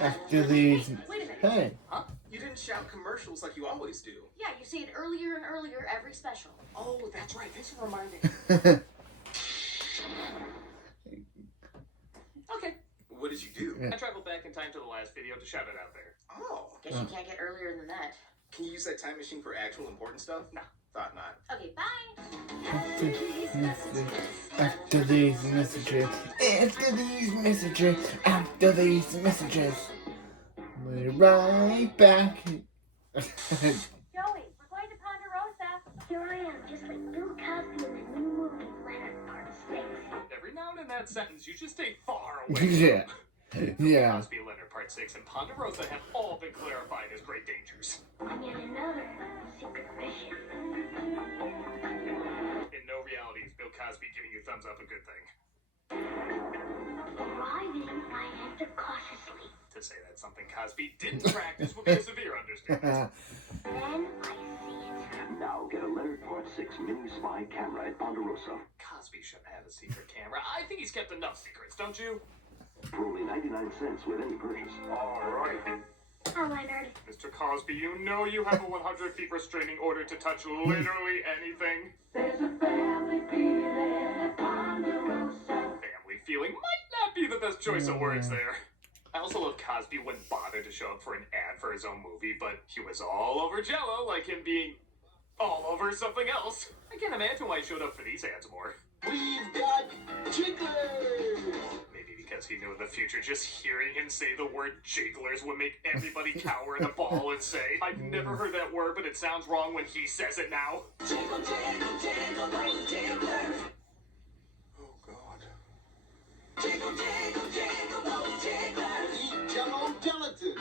After these. Wait a minute. Hey. Huh? You didn't shout commercials like you always do. Yeah, you say it earlier and earlier every special. Oh, that's right. Thanks for reminding me. Okay. What did you do? Yeah. I traveled back in time to the last video to shout it out there. Oh. Guess you can't get earlier than that. Can you use that time machine for actual important stuff? Nah. Thought not. Okay, bye. After these messages. After these messages. After these messages. We're right back. Joey, we're going to Ponderosa. Here I am, just like Bill Cosby in the new movie, Leonard Part 6. Every now and in that sentence, you just stay far away. Yeah. Yeah. Cosby, Leonard Part 6, and Ponderosa have all been clarified as great dangers. And yet another secret mission. In no reality is Bill Cosby giving you thumbs up a good thing. Arriving, I enter cautiously. To say that's something Cosby didn't practice would be a severe understatement. Then I see it. Now get a Leonard Part 6 mini spy camera at Ponderosa. Cosby shouldn't have a secret camera. I think he's kept enough secrets, don't you? For only 99 cents with any purchase. All right. Oh, Leonard. Mr. Cosby, you know you have a 100 feet restraining order to touch literally anything. There's a family feeling at Ponderosa. Family feeling might not be the best choice of words there. I also love Cosby wouldn't bother to show up for an ad for his own movie, but he was all over Jell-O, like him being all over something else. I can't imagine why he showed up for these ads more. We've got jigglers! Maybe because he knew in the future just hearing him say the word jigglers would make everybody cower in a ball and say, I've never heard that word, but it sounds wrong when he says it now. Jiggle, jiggle, jiggle, those jigglers! Oh, God. Jiggle, jiggle, jiggle, those jigglers! Eat jello gelatin!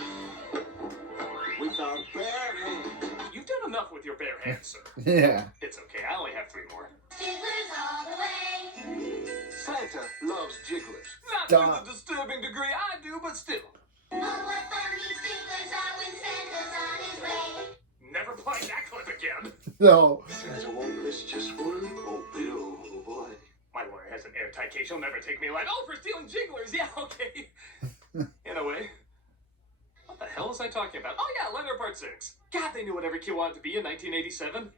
With our bare hands. You've done enough with your bare hands, sir. Yeah. It's okay, I only have 3 more. Jigglers all the way. Santa loves jigglers. Not Stop. to the disturbing degree I do, but still. Oh, what fun these jigglers are when Santa's on his way. Never play that clip again. No. Santa won't miss just one. Oh, Bill, boy. My lawyer has an airtight case. He'll never take me alive. Oh, for stealing jigglers. Yeah, okay. In a way. What the hell was I talking about? Oh, yeah, Leonard Part 6. God, they knew what every kid wanted to be in 1987.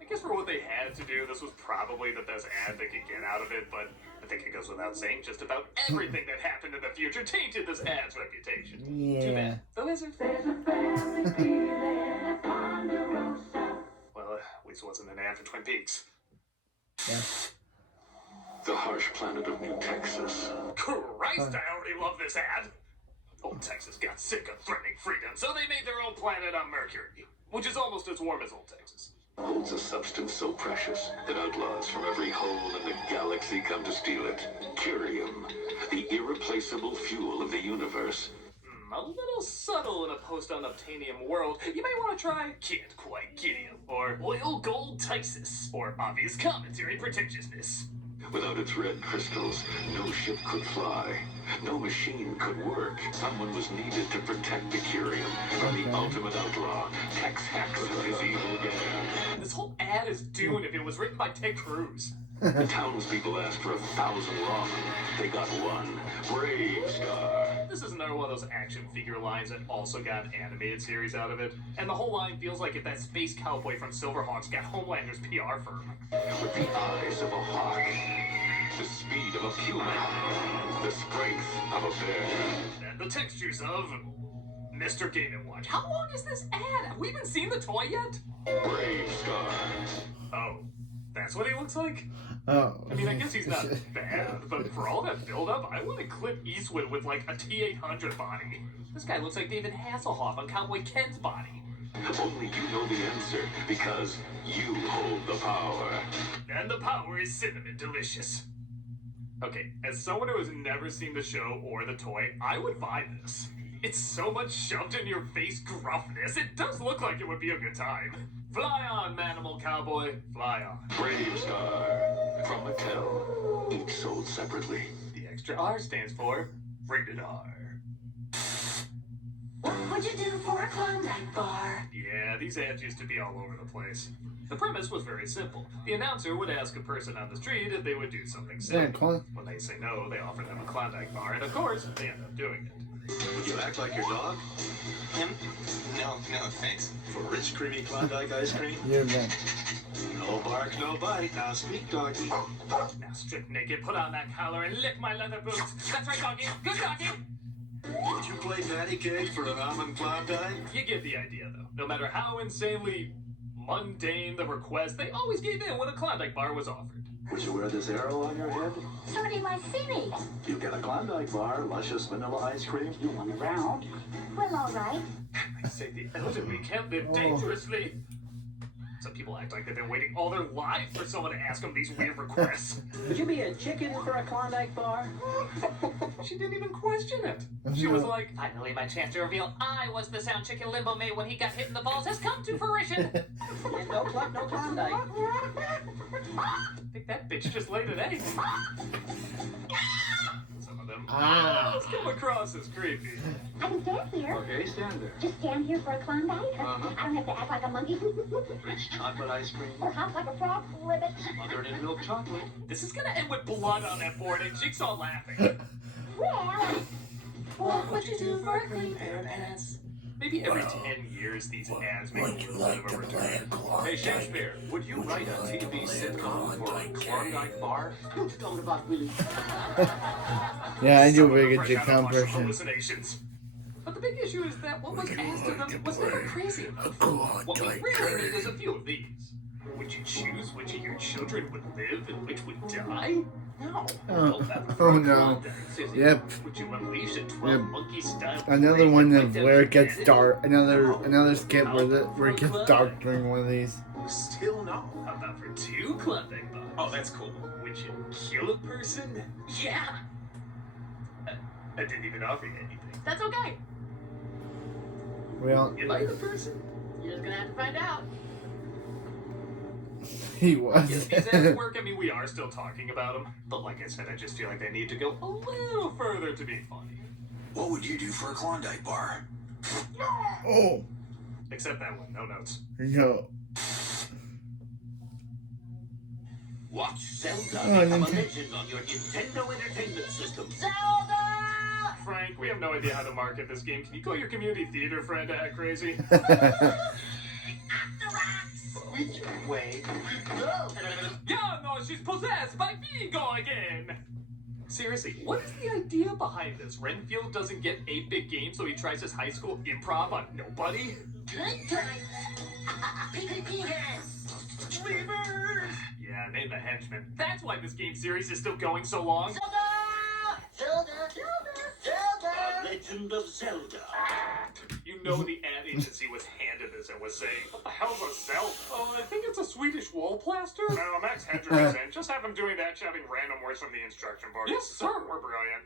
I guess for what they had to do, this was probably the best ad they could get out of it, but I think it goes without saying just about everything that happened in the future tainted this ad's reputation. Too Yeah. bad. The lizard. There's a family feeling at Ponderosa. Well, at least it wasn't an ad for Twin Peaks. Yeah. The harsh planet of New Texas. Christ, I already love this ad. Old Texas got sick of threatening freedom, so they made their own planet on Mercury, which is almost as warm as old Texas. Holds a substance so precious that outlaws from every hole in the galaxy come to steal it. Curium, the irreplaceable fuel of the universe. A little subtle in a post-unobtainium world. You may want to try Can't Quite Get Him, or Oil Gold Tysis, or Obvious Commentary Pretentiousness. Without its red crystals, no ship could fly. No machine could work. Someone was needed to protect the Curium from the ultimate outlaw, Tex Hex and his evil gang. This whole ad is Dune if it was written by Ted Cruz. The townspeople asked for 1,000 ramen. They got one. Brave Star. This is another one of those action figure lines that also got an animated series out of it. And the whole line feels like if that space cowboy from Silverhawks got Homelander's PR firm. With the eyes of a hawk, the speed of a puma, the strength of a bear. And the textures of Mr. Game & Watch. How long is this ad? Have we even seen the toy yet? Brave Star. Oh, that's what he looks like? Oh. I mean, I guess he's not bad, but for all that build-up, I want to Clint Eastwood with, like, a T-800 body. This guy looks like David Hasselhoff on Cowboy Ken's body. Only you know the answer, because you hold the power. And the power is cinnamon delicious. Okay, as someone who has never seen the show or the toy, I would buy this. It's so much shoved in your face gruffness, it does look like it would be a good time. Fly on, Manimal Cowboy, fly on. Brave Star. From Mattel. Each sold separately. The extra R stands for Rated R. What would you do for a Klondike bar? Yeah, these ads used to be all over the place. The premise was very simple. The announcer would ask a person on the street if they would do something simple. When they say no, they offer them a Klondike bar, and of course, they end up doing it. Would you act like your dog? Him? No, thanks. For rich, creamy Klondike ice cream? You're right. No bark, no bite. Now speak, doggy. Now strip naked, put on that collar, and lick my leather boots. That's right, doggy. Good doggy. Would you play patty cake for an almond Klondike? You get the idea, though. No matter how insanely mundane the request, they always gave in when a Klondike bar was offered. Would you wear this arrow on your head? Somebody might see me. You get a Klondike bar, luscious vanilla ice cream. You want a round? Well, all right. They say the elderly can't live dangerously. Some people act like they've been waiting all their lives for someone to ask them these weird requests. Would you be a chicken for a Klondike bar? She didn't even question it. She was like, finally my chance to reveal I was the sound chicken Limbo made when he got hit in the balls has come to fruition. And no Klondike. I think that bitch just laid an egg. Some of them come across as creepy. I can stand here. Okay, stand there. Just stand here for a Klondike. Uh-huh. I don't have to act like a monkey. Rich chocolate ice cream. Or hop like a frog. Ribbit. Smothered in milk chocolate. This is gonna end with blood on that board and Jigsaw laughing. Well, What would you do for a clean pair of pants? Maybe every 10 years these ads make a little bit of a return. Hey, Shakespeare, would you write a TV sitcom for a Klondike bar? Talking about Willie. Yeah, I do a very good Fresh out of Jigsaw Marshall impression. hallucinations. But the big issue is that what was asked of them was never crazy enough. What we really need is a few of these. Would you choose which of your children would live and which would die? No. Oh no. Yep. Would you unleash a 12-monkey style? Another one of where it gets dark. Another skit where it gets dark during one of these. Still no. How about for 2 Klondike bars? Oh, that's cool. Would you kill a person? Yeah. I didn't even offer you anything. That's okay. Well, Am I the person? You're just gonna have to find out. he was. If these ads work, I mean, we are still talking about them. But like I said, I just feel like they need to go a little further to be funny. What would you do for a Klondike bar? Oh Except that one, no notes. no. Watch Zelda Oh, become a Nintendo. legend on your Nintendo Entertainment System. Frank, we have no idea how to market this game. Can you call your community theater friend to act crazy? Which way? Yeah, no, she's possessed by Vigo again! Seriously, what is the idea behind this? Renfield doesn't get 8-bit games, so he tries his high school improv on nobody? Good times. PvP hands. Dreamers! Yeah, name the henchman. That's why this game series is still going so long. Zelda. The Legend of Zelda. You know the ad agency was handed this and was saying, what the hell's a Zelda? Oh, I think it's a Swedish wall plaster. No, Max Hedger is in. Just have him doing that, shouting random words from the instruction book. Yes, sir. We're brilliant.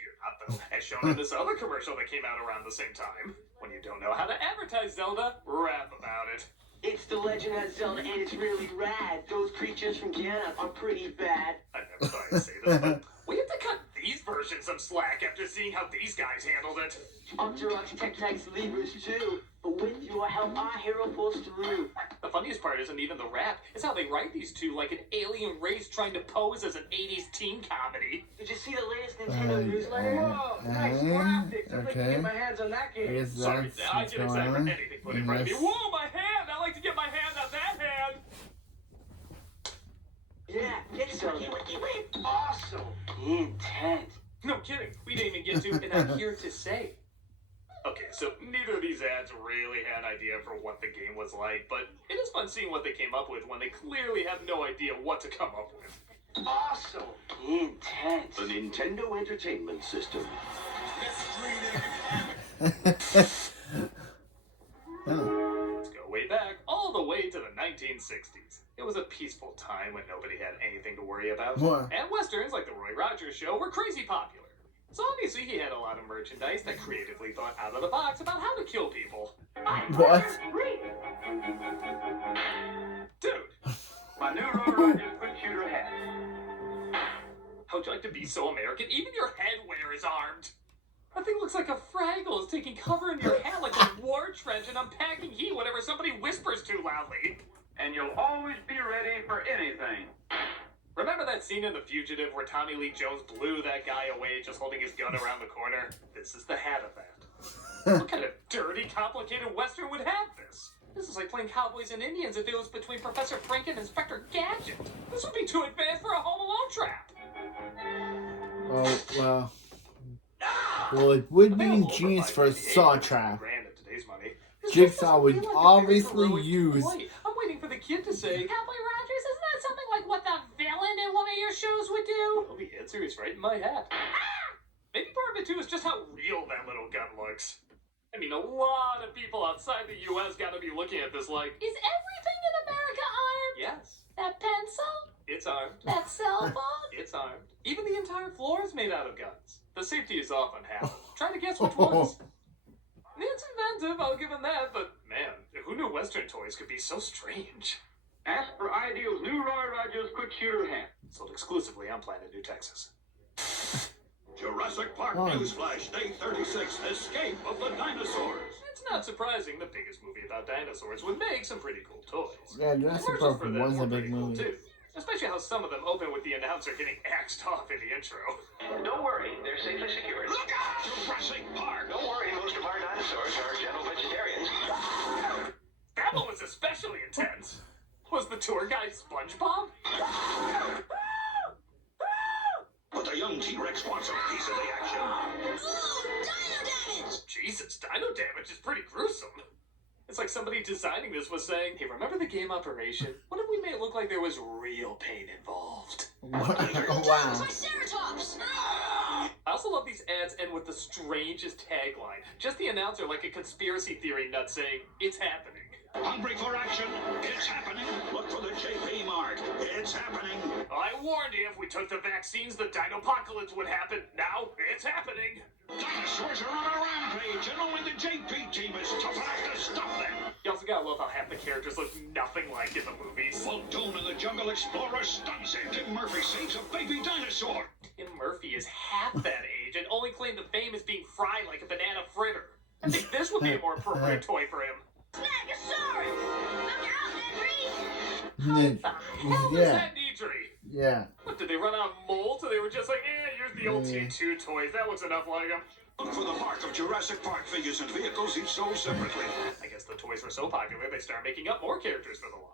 You're not, though. As shown in this other commercial that came out around the same time. When you don't know how to advertise Zelda, rap about it. It's the Legend of Zelda, and it's really rad. Those creatures from Guyana are pretty bad. I never thought I'd say this, but we have to cut these versions some slack after seeing how these guys handled it. Octorock's Tech-Tag's levers, too. But with your help, our hero pulls through. The funniest part isn't even the rap, it's how they write these two like an alien race trying to pose as an 80s teen comedy. Did you see the latest Nintendo newsletter? Okay. my hands on that I guess Sorry, that's I what's get going excited for on. anything put in front of me. Yes. Whoa, my hand! I like to get my hand on that hand! Yeah, get some. Awesome. Intense. No kidding, we didn't even get to, and I'm here to say. Okay, so neither of these ads really had an idea for what the game was like, but it is fun seeing what they came up with when they clearly have no idea what to come up with. Awesome. Intense. The Nintendo Entertainment System. Oh. Let's go way back, all the way to the 1960s. It was a peaceful time when nobody had anything to worry about. What? And westerns like the Roy Rogers Show were crazy popular. So obviously he had a lot of merchandise that creatively thought out of the box about how to kill people. What? Dude, My new rotor input shooter hat. how'd you like to be so American? Even your headwear is armed. That thing looks like a Fraggle is taking cover in your hat like a war trench and unpacking heat whenever somebody whispers too loudly. And you'll always be ready for anything. Remember that scene in The Fugitive where Tommy Lee Jones blew that guy away just holding his gun around the corner? This is the hat of that. What kind of dirty, complicated Western would have this? This is like playing Cowboys and Indians if it was between Professor Frink and Inspector Gadget. This would be too advanced for a Home Alone trap. Oh, well. Well, it would be ingenious for a saw trap. Jigsaw would obviously use. I'm waiting for the kid to say, Cowboy Rogers, isn't that something like what the villain in one of your shows would do? Well, the answer is right in my hat. Maybe part of it too is just how real that little gun looks. I mean, a lot of people outside the U.S. gotta be looking at this like, Is everything in America armed? yes, That pencil? it's armed. That cell phone? It's armed. Even the entire floor is made out of guns. The safety is off on half. Try to guess which ones. It's inventive, I'll give him that, but man, who knew Western toys could be so strange? Ask for Ideal's new Roy Rogers quick shooter hat. Sold exclusively on Planet New Texas. Jurassic Park Newsflash, Day 36, Escape of the Dinosaurs. It's not surprising the biggest movie about dinosaurs would make some pretty cool toys. Yeah, Jurassic Commercials Park for them was were a big pretty cool movie. too. Especially how some of them open with the announcer getting axed off in the intro. Don't worry, they're safely secured. Look out! Jurassic Park! Don't worry, most of our dinosaurs are gentle vegetarians. That one was especially intense. Was the tour guide SpongeBob? But the young T-Rex wants a piece of the action. Ooh, dino damage! Jesus, dino damage is pretty gruesome. It's like somebody designing this was saying, hey, remember the game Operation? What if we made it look like there was real pain involved? Wow. Triceratops! I also love these ads end with the strangest tagline. Just the announcer like a conspiracy theory nut saying, it's happening. Hungry for action? It's happening. Look for the JP mark. It's happening. I warned you if we took the vaccines, the dinopocalypse would happen. Now, it's happening. Dinosaurs are on a rampage, and only the JP team is tough enough to stop them. You also gotta love how half the characters look nothing like in the movies. Muldoon and the Jungle Explorer stuns him. Tim Murphy saves a baby dinosaur. Tim Murphy is half that age and only claimed the fame is being fried like a banana fritter. I think this would be a more appropriate toy for him. Snagosaurus! Look out, Henry! Hell was Yeah. that Needry? Yeah. What, did they run out of molds? Or they were just like, here's the old T2 toys. That looks enough like them. Look for the mark of Jurassic Park figures and vehicles each sold separately. I guess the toys were so popular they started making up more characters for the line.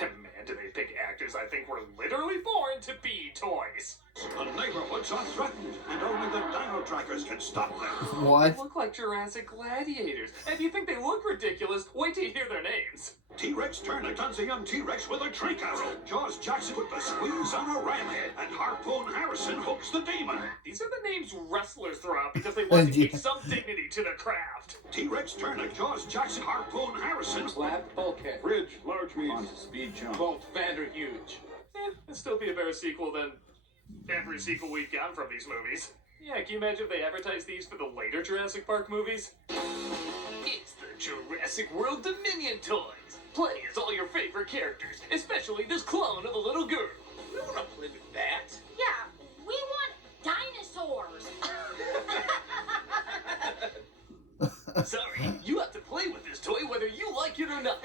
And man, do they pick actors I think were literally born to be toys. The neighborhoods are threatened, and only the dino trackers can stop them. What? They look like Jurassic gladiators. And if you think they look ridiculous, wait till you hear their names. T-Rex turned against a young T-Rex with a trank arrow. Jaws Jackson put the squeeze on a ram head, and Harpoon Harrison hooks the demon. These are the names wrestlers throw out because they want to Yeah. keep some dignity to the craft. T-Rex turned to Jaws Jackson, Harpoon Harrison. Slab, bulkhead, bridge, large meat, on speed jump, bolt, Vander huge. It'd still be a better sequel than every sequel we've gotten from these movies. Yeah, can you imagine if they advertised these for the later Jurassic Park movies? It's the Jurassic World Dominion toys. Play as all your favorite characters, especially this clone of a little girl. We want to play with that. Yeah, we want dinosaurs. Sorry, you have to play with this toy whether you like it or not.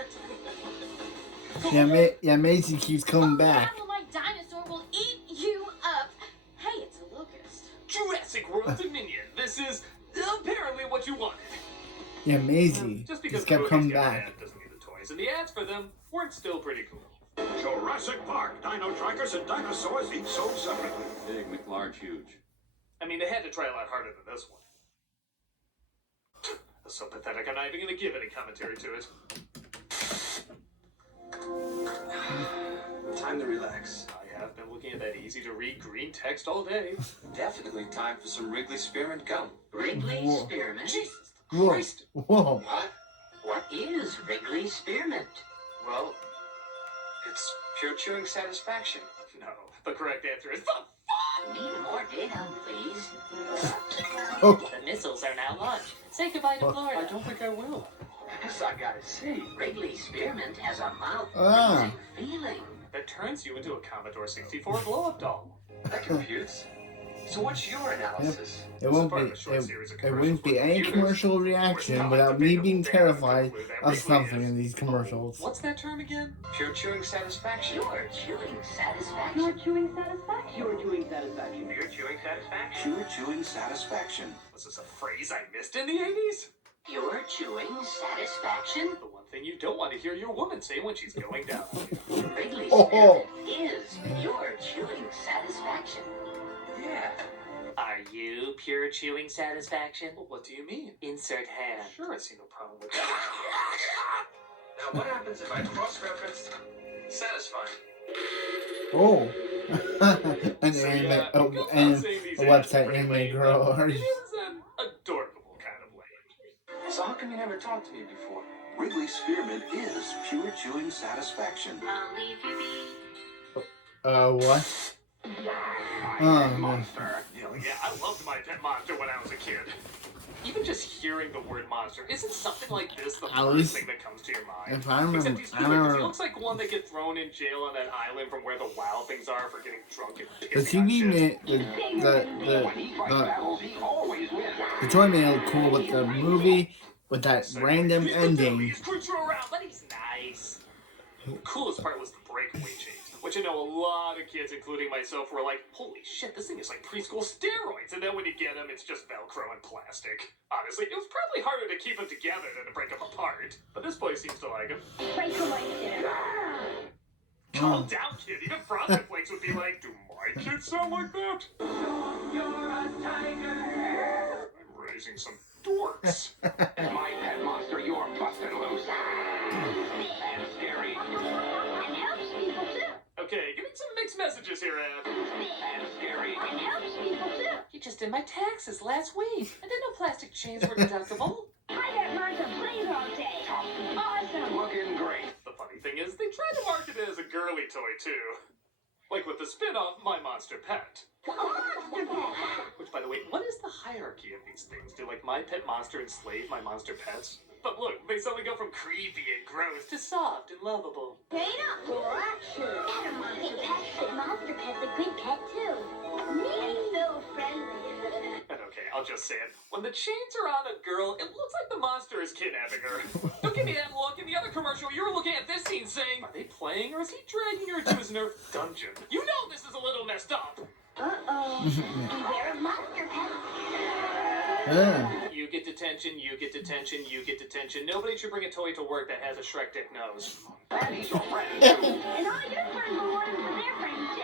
Yeah, Maisie keeps coming back. My dinosaur will eat you up. Hey, it's a locust. Jurassic World Dominion. This is apparently what you wanted. Yeah, Maisie Just because just kept the coming movies got back. bad doesn't mean the toys and the ads for them weren't still pretty cool. Jurassic Park, dino trackers and dinosaurs each sold separately. Big, McLarge, huge. I mean, they had to try a lot harder than this one. That's so pathetic, I'm not even going to give any commentary to it. Time to relax. I have been looking at that easy-to-read green text all day. Definitely time for some Wrigley Spearmint gum. Wrigley Whoa. Spearmint? Jesus Whoa. Christ! Whoa. What is Wrigley Spearmint? Well, it's pure chewing satisfaction. No, the correct answer is the Need more data, please. Oh. The missiles are now launched. Say goodbye to I Florida. don't think I will. Yes, I gotta see. Wrigley Spearmint has a Ah. mouth-pleasing feeling. that turns you into a Commodore 64 blow-up doll. That computes. So what's your analysis? It won't part be. of a short series of It wouldn't be commercials any for commercial computers. reaction Or it's without not me like being the terrified conclude that of Wrigley something is- in these commercials. What's that term again? Pure chewing satisfaction. Pure chewing satisfaction. You're chewing satisfaction. Pure chewing satisfaction. Pure chewing satisfaction. Pure chewing satisfaction. Was this a phrase I missed in the 80s? Pure chewing satisfaction. The one thing you don't want to hear your woman say when she's going down. Wrigley Oh. Spearmint is pure chewing satisfaction. Yeah. Are you pure chewing satisfaction? Well, what do you mean? Insert hand. Sure, I see no problem with that. Now what happens if I cross-reference satisfying? Oh, an So, anime, yeah, oh, it goes and without saying these a ads are website pretty anime lame, girl. but It is an adorable kind of lame. So how come you never talked to me before? Wrigley Spearmint is pure chewing satisfaction. I'll leave you be. What? Oh, man. Hell yeah, I loved My Pet Monster when I was a kid. Even just hearing the word monster, isn't something like this the At first least- thing that comes to your mind? If I remember, Except he's I cute, 'cause he remember looks like one that gets thrown in jail on that island from where the wild things are for getting drunk and the pissing on TV shit. made the toy made it look cool, but the movie with that So, random he's the ending. deadliest creature around, but he's nice. The coolest part was the breakaway chain, which I know a lot of kids, including myself, were like, holy shit, this thing is like preschool steroids. And then when you get them, it's just Velcro and plastic. Honestly, it was probably harder to keep them together than to break them apart. But this boy seems to like them. Breakaway. Calm down, kid. Even Frosted Flakes would be like, do my kids sound like that? I'm raising some dorks. My pet monster, you're busted loose. And scary. It helps people too. Okay, getting some mixed messages here, Ab. And scary. It helps people too. You just did my taxes last week. I didn't know plastic chains were deductible. I got Martha plays all day. Awesome. Looking great. The funny thing is, they tried to market it as a girly toy, too. Like with the spin-off, My Monster Pet. Monster Pet. Which, by the way, what is the hierarchy of these things? Do, like, My Pet Monster enslave My Monster Pets? But look, they suddenly go from creepy and gross to soft and lovable. Straight up for action. Got a monster pet, but monster pet's a good pet too. And so friendly. And okay, I'll just say it. When the chains are on a girl, it looks like the monster is kidnapping her. Don't give me that look. In the other commercial, you were looking at this scene saying, are they playing or is he dragging her to his Nerf dungeon? You know this is a little messed up. Uh-oh. Beware of monster pets. You get detention, you get detention, you get detention. Nobody should bring a toy to work that has a Shrek dick nose. And he's your friend, too. And all your friends will want for their friends too.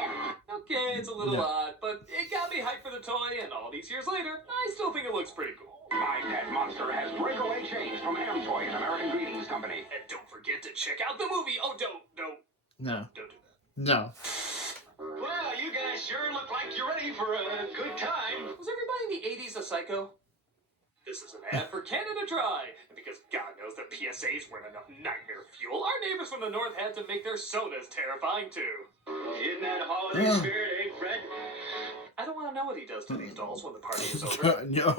Okay, it's a little No. odd, but it got me hyped for the toy, and all these years later, I still think it looks pretty cool. My pet monster has breakaway chains from Toy and American Greetings Company. And don't forget to check out the movie. Oh, don't do No, that. no. Well, you guys sure look like you're ready for a good time. Was everybody in the 80s a psycho? This is an ad for Canada Dry. And because God knows that PSAs weren't enough nightmare fuel, our neighbors from the north had to make their sodas terrifying too. In that holiday Yeah. spirit, eh, Fred? I don't want to know what he does to these dolls when the party is over. No.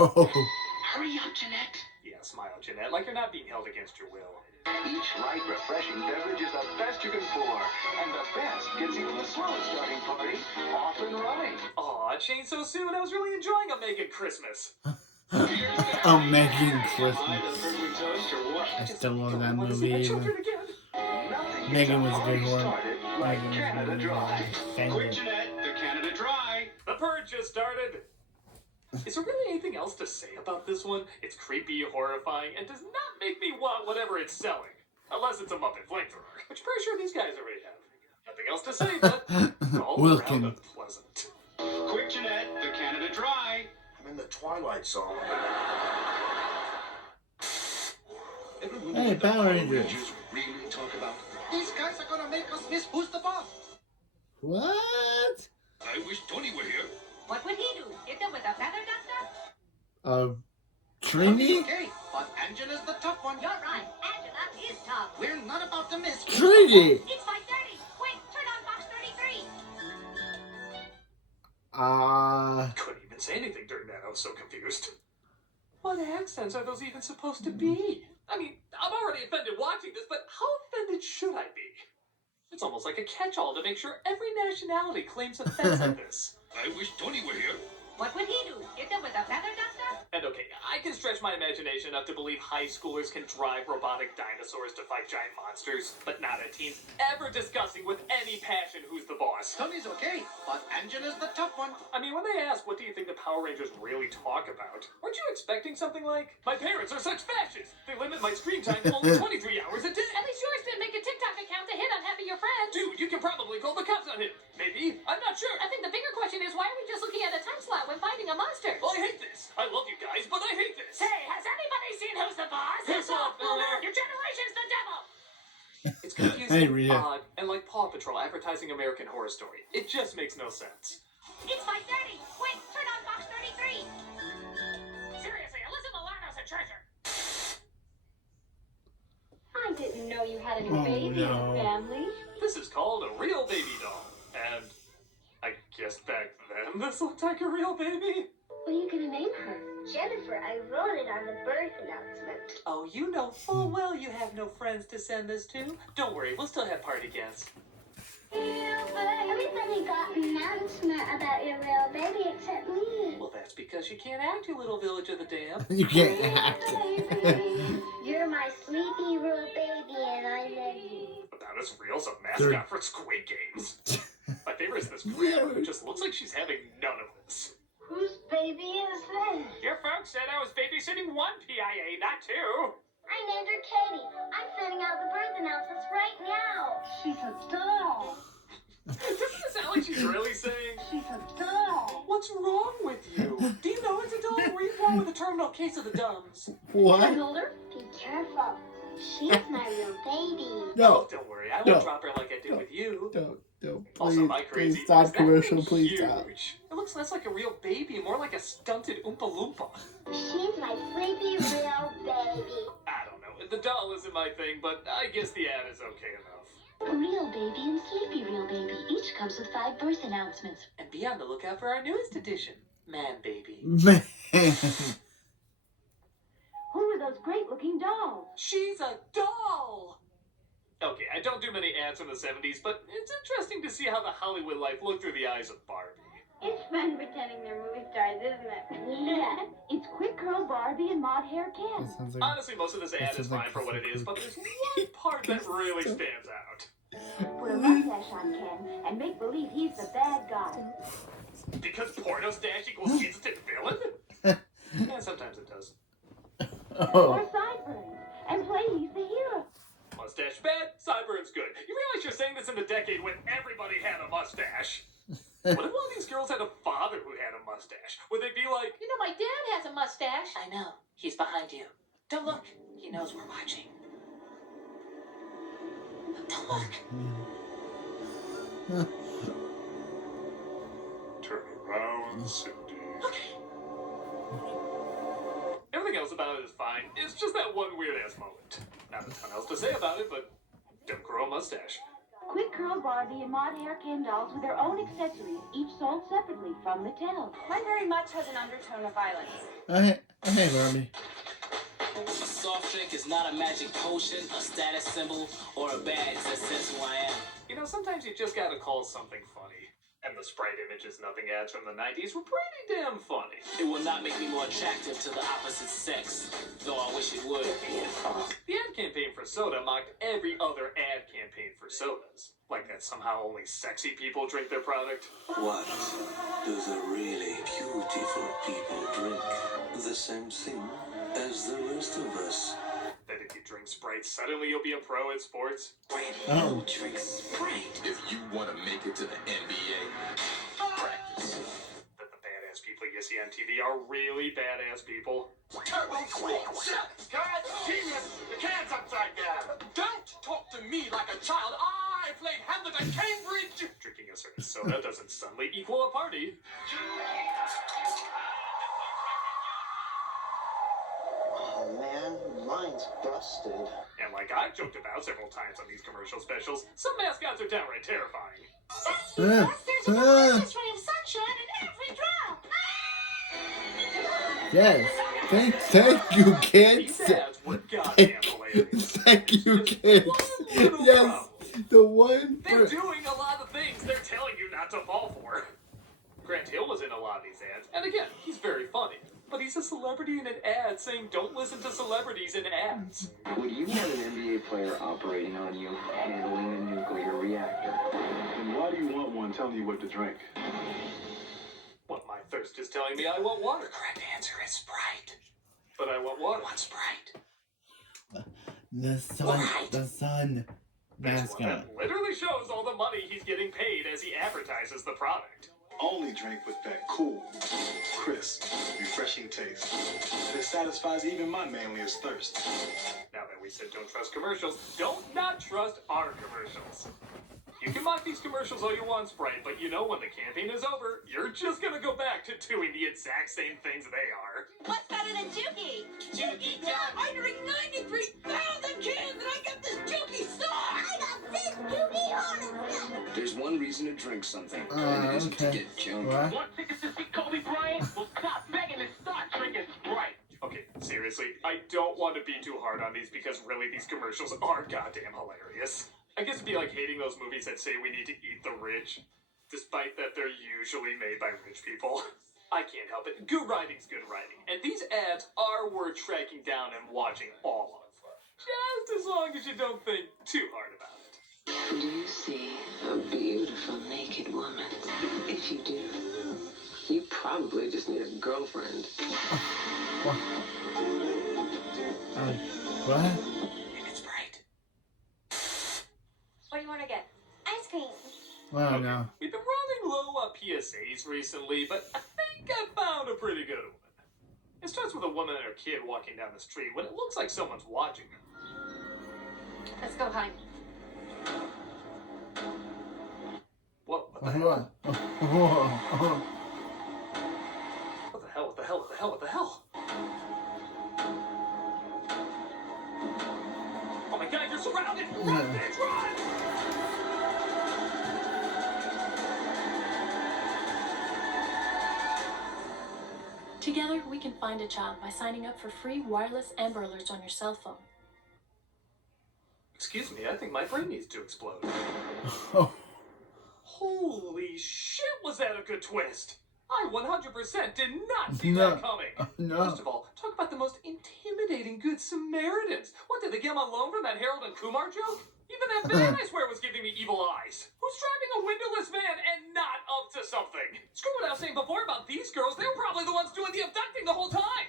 Hurry up, Jeanette. Yeah, smile, Jeanette, like you're not being held against your will. Each light, refreshing beverage is the best you can pour. And the best gets even the slowest starting party off and running. Aw, it changed so soon. I was really enjoying a Megan Christmas. I'm making Am I Christmas. the perfect toast or what? I still love that Want to see movie. my Even. children again? Nothing Megan gets was a a good party one. started like Megan was Canada really Dry. good. Quick, Jeanette, the Canada Dry. The purge just started. Is there really anything else to say about this one? It's creepy, horrifying, and does not make me want whatever it's selling. Unless it's a Muppet flamethrower, which I'm pretty sure these guys already have. Nothing else to say, but all around Wilkin. unpleasant. Quick, Jeanette, the Canada Dry. I'm in the Twilight Zone. Hey, Power Rangers. really talk about? These guys are gonna make us miss Who's the Boss. What? I wish Tony were here. What would he do? Hit them with a feather duster? Trini? Okay, but Angela's the tough one. You're right. Angela is tough. We're not about to miss. Trini! It's 5:30. Quick, turn on box 33. Couldn't even say anything during that. I was so confused. What accents are those even supposed to be? I mean, I'm already offended watching this, but how offended should I be? It's almost like a catch-all to make sure every nationality claims offense in this. I wish Tony were here. What would he do? Hit them with a feather duster? And okay, I can stretch my imagination enough to believe high schoolers can drive robotic dinosaurs to fight giant monsters, but not a teens ever discussing with any passion who's the boss. Tony's okay, but Angela's the tough one. I mean, when they ask, what do you think the Power Rangers really talk about? Weren't you expecting something like, my parents are such fascists, they limit my screen time to only 23 hours a day? At least yours didn't make a TikTok account to hit on Happy Your Friends. Dude, you can probably call the cops on him. Maybe. I'm not sure. I think the bigger question is, why are we just looking at a time slot when fighting a monster? Well, I hate this. I love you guys, but I hate this. Hey, has anybody seen Who's the Boss? Piss off, Boomer. Your generation's the devil! It's confusing, Hey, Rita. odd, and like Paw Patrol advertising American Horror Story. It just makes no sense. It's 5:30. Quick, turn on box 33. Seriously, Alyssa Milano's a treasure. I didn't know you had any Oh, babies no. family. This is called a real baby doll. And I guess back then this looked like a real baby. What are you gonna name her? Jennifer, I wrote it on the birth announcement. Oh, you know full well you have no friends to send this to. Don't worry, we'll still have party guests. Everybody got an announcement about your real baby except me. Well, that's because you can't act, you little village of the damned. You can't act. You're my sleepy real baby and I love you. About as real as a mascot for Squid Games. My favorite is this grandma who just looks like she's having none of this. Whose baby is this? Your folks said I was babysitting one PIA, not two. I named her Katie. I'm sending out the birth announcements right now. She's a doll. Doesn't it sound like she's really saying, She's a doll. What's wrong with you? Do you know it's a doll? Were you born with a terminal case of the dumbs? What? Older? Be careful. She's my real baby. No. don't worry, I No. won't drop her like I did with you. Don't. Also, Please, my crazy, please stop is that commercial. thing Please huge? stop. It looks less like a real baby, more like a stunted Oompa Loompa. She's my sleepy real baby. I don't know. The doll isn't my thing, but I guess the ad is okay enough. A real baby and sleepy real baby. Each comes with 5 birth announcements. And be on the lookout for our newest edition, Man Baby. Man. Who are those great-looking dolls? She's a doll! Okay, I don't do many ads from the 70s, but it's interesting to see how the Hollywood life looked through the eyes of Barbie. It's fun pretending they're movie stars, isn't it? Yeah. It's Quick Curl Barbie and Mod Hair Ken. That sounds like Honestly, most of this ad This is is like fine for what it is, so but there's one part that really stands out. Put a mustache on Ken and make believe he's the bad guy. Because porno stash equals instant villain? Yeah, sometimes it does. Or oh. sideburns and play he's the hero. Mustache bad, sideburns good. You realize you're saying this in the decade when everybody had a mustache? What if one of these girls had a father who had a mustache? Would they be like, You know, my dad has a mustache. I know. He's behind you. Don't look. He knows we're watching. Don't look. turn around, Cindy? Everything else about it is fine. It's just that one weird-ass moment. Not a ton else to say about it, but don't grow a mustache. Quick Curl Barbie and Mod Hair Ken dolls with their own accessories, each sold separately from Mattel. Mine very much has an undertone of violence. Hey, Barbie. A soft drink is not a magic potion, a status symbol, or a badge that says who I am. You know, sometimes you just gotta call something funny. And the Sprite Images Nothing ads from the 90s were pretty damn funny. It will not make me more attractive to the opposite sex, though I wish it would. The ad campaign for soda mocked every other ad campaign for sodas. Like that somehow only sexy people drink their product. What do the really beautiful people drink? The same thing as the rest of us. That if you drink Sprite, suddenly you'll be a pro at sports. Oh. Drink Sprite. If you want to make it to the NBA, practice. That the badass people you see on TV are really badass people. Turbo Squad, God, genius, the can's upside down. Don't talk to me like a child. I played Hamlet at Cambridge. Drinking a certain soda doesn't suddenly equal a party. Oh man, mine's busted. And like I've joked about several times on these commercial specials, some mascots are downright terrifying. That's because there's a delicious ray of sunshine in every drop. Yes. Thank you, kids. These ads were goddamn hilarious. Thank you, kids. One little Yes. problem. The one. They're doing a lot of things they're telling you not to fall for. Grant Hill was in a lot of these ads, and again, he's very funny. But he's a celebrity in an ad saying don't listen to celebrities in ads. Would you want an NBA player operating on you, handling a nuclear reactor? Then why do you want one telling you what to drink? Well, my thirst is telling me I want water. The correct answer is Sprite. But I want water. I want Sprite. The sun. This one that literally shows all the money he's getting paid as he advertises the product. Only drink with that cool, crisp, refreshing taste that satisfies even my manliest thirst. Now that we said don't trust commercials, don't not trust our commercials. You can mock these commercials all you want, Sprite, but you know when the campaign is over, you're just gonna go back to doing the exact same things they are. What's better than Juki? Juki got 193,000 cans and I got this Juki sauce! I got this Juki honest. There's one reason to drink something, and it isn't to get junky. What? Want tickets to see Kobe Bryant? Well, stop begging and start drinking Sprite. Okay, seriously, I don't want to be too hard on these because really these commercials are goddamn hilarious. I guess it'd be like hating those movies that say we need to eat the rich, despite that they're usually made by rich people. I can't help it. Good writing's good writing, and these ads are worth tracking down and watching all of. Just as long as you don't think too hard about it. Do you see a beautiful naked woman? If you do, you probably just need a girlfriend. What? It's Sprite. What do you want to get? Ice cream. Well, no. We've been running low on PSAs recently, but I think I found a pretty good one. It starts with a woman and her kid walking down the street when it looks like someone's watching her. Let's go, honey. What the hell? What the hell? What the hell? What the hell? What the hell? Oh my god, you're surrounded! Run, bitch, run! Together, we can find a child by signing up for free wireless Amber Alerts on your cell phone. Excuse me, I think my brain needs to explode. Oh. Holy shit, was that a good twist? I 100% did not see No. that coming. No. First of all, talk about the most intimidating Good Samaritans. What, did they get them on loan from that Harold and Kumar joke? Even that van, I swear, was giving me evil eyes. Who's driving a windowless van and not up to something? Screw what I was saying before about these girls. They were probably the ones doing the abducting the whole time.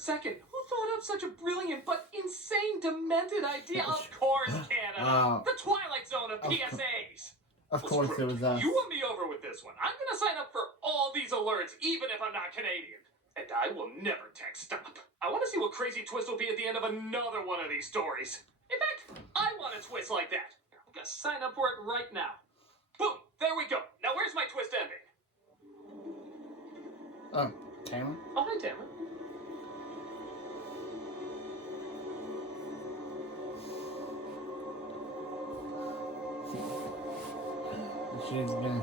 Second, who thought up such a brilliant but insane, demented idea? Of course, Canada. The Twilight Zone of PSAs. Of course it was us. You won me over with this one. I'm going to sign up for all these alerts, even if I'm not Canadian. And I will never text stop. I want to see what crazy twist will be at the end of another one of these stories. In fact, I want a twist like that. I'm going to sign up for it right now. Boom! There we go. Now where's my twist ending? Oh, Taylor? Oh, hi, Taylor. She's been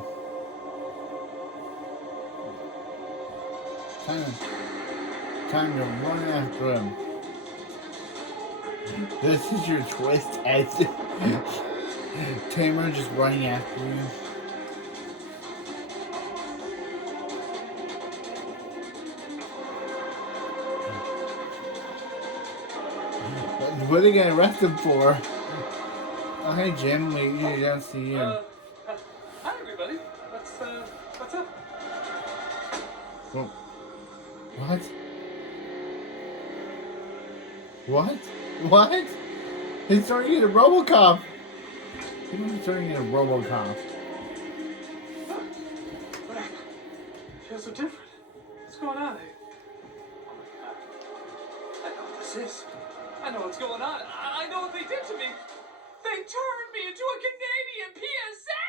kind of run after him. This is your twist, Ed. Tamer just running after you. What are you gonna arrest him for? Oh, hey Jim, we usually don't see you. Hi, everybody. What's up? Well, what? What? What? He's turning into RoboCop. He's turning into RoboCop. Feels so different. What's going on? I know what this is. I know what's going on. I know what they did to me. They turned me into a Canadian PSA!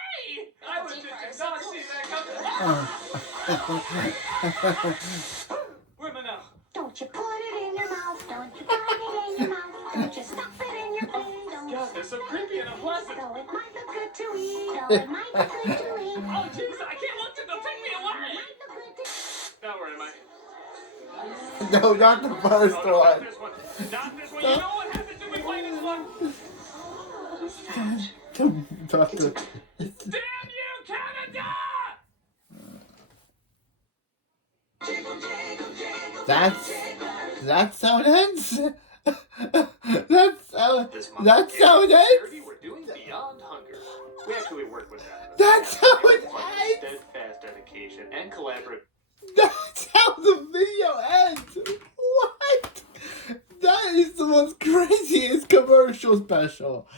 I legit did not see that coming. Where am I now? Don't you put it in your mouth. Don't you put it in your mouth. Don't you stuff it in your face. Don't God, they're so creepy and unpleasant. Though it might look good to eat. Though it might look good to eat. Oh, jeez, I can't look at them. Take me away. Now, where am I? No, not the first No, one. not this one. Not this one. You know what happens when we play this one? Damn you, Canada! That's how it ends. That's how it ends. We're doing Beyond Hunger. We actually work with them. That's how it ends. Steadfast dedication and collaborative. That's how the video ends. What? That is the most craziest commercial special.